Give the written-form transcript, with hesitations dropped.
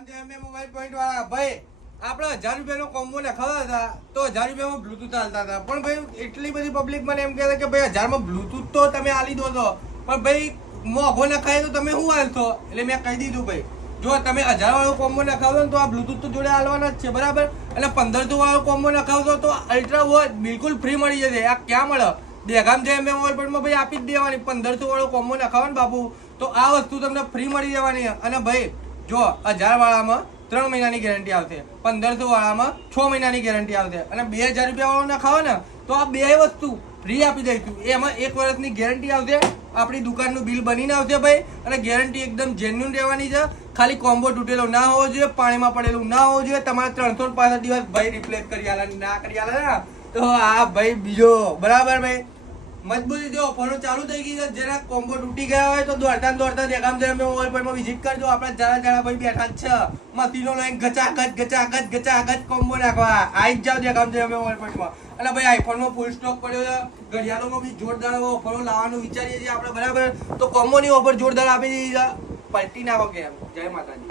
દેગામ જે અમે mobile point વાળા ભાઈ આપણે 1000 રૂપિયાનો કોમ્બો નખાવ્યા હતા તો 1000 રૂપિયામાં બ્લૂટૂથ ચાલતા હતા પણ ભાઈ એટલી બધી પબ્લિક મને એમ કહે કે ભાઈ 1000 માં બ્લૂટૂથ તો તમે આલી દો તો પણ ભાઈ મોઘો નખાય તો તમે શું હાલશો એટલે મેં કહી દીધું ભાઈ જો તમે 1000 વાળો કોમ્બો નખાવશો તો આ બ્લૂટૂથ તો જોડે હાલવાના જ છે બરાબર અને 1500 વાળો કોમ્બો નખાવશો તો અલ્ટ્રા વોચ બિલકુલ ફ્રી મળી જશે આ ક્યાં મળે દેગામ જે મેં મોબાઈલ પોઈન્ટમાં ભાઈ આપી જ દેવાની 1500 વાળો કોમ્બો નખાવો ને બાપુ તો આ વસ્તુ તમને ફ્રી મળી જવાની અને ભાઈ જો 1000 વાળામાં 3 મહિનાની ગેરંટી આવશે 1500 વાળામાં 6 મહિનાની ગેરંટી આવશે અને 2000 રૂપિયા વાળો નખાવો ને તો આ બે વસ્તુ ફ્રી આપી દઈશું એમાં 1 વર્ષની ગેરંટી આવશે આપણી દુકાનનું બિલ બનીને આવશે ભાઈ અને ગેરંટી એકદમ જેન્યુન રહેવાની છે ખાલી કોમ્બો તૂટેલો ના હોવો જોઈએ પાણીમાં પડેલું ના હોવું જોઈએ તમારે 365 દિવસ ભાઈ રિપ્લેસ કરી આલે ના કરી આલે ને તો આ ભાઈ બીજો બરાબર ભાઈ મજબૂતી જો ફોનો ચાલુ થઈ ગઈ છે જેના કોમ્બો તૂટી ગયા હોય તો દોડતા દેગામ જે અમે મોબાઈલ પોઈન્ટમાં વિઝિટ કરજો આપણે જરા ભાઈ બેઠા જ છે મશીનો લઈને ગચાગચ કોમ્બો નાખવા આવી જ જાવ દેગામ જે અમે મોબાઈલ પોઈન્ટમાં અને ભાઈ આઈફોનમાં ફૂલ સ્ટોક પડ્યો છે ઘડિયાળોમાં બી જોરદાર ઓફરો લાવવાનું વિચારીએ છીએ આપણે બરાબર તો કોમ્બોની ઓફર જોરદાર આપી દીધી છે પલટી નાખો કે જય માતાજી.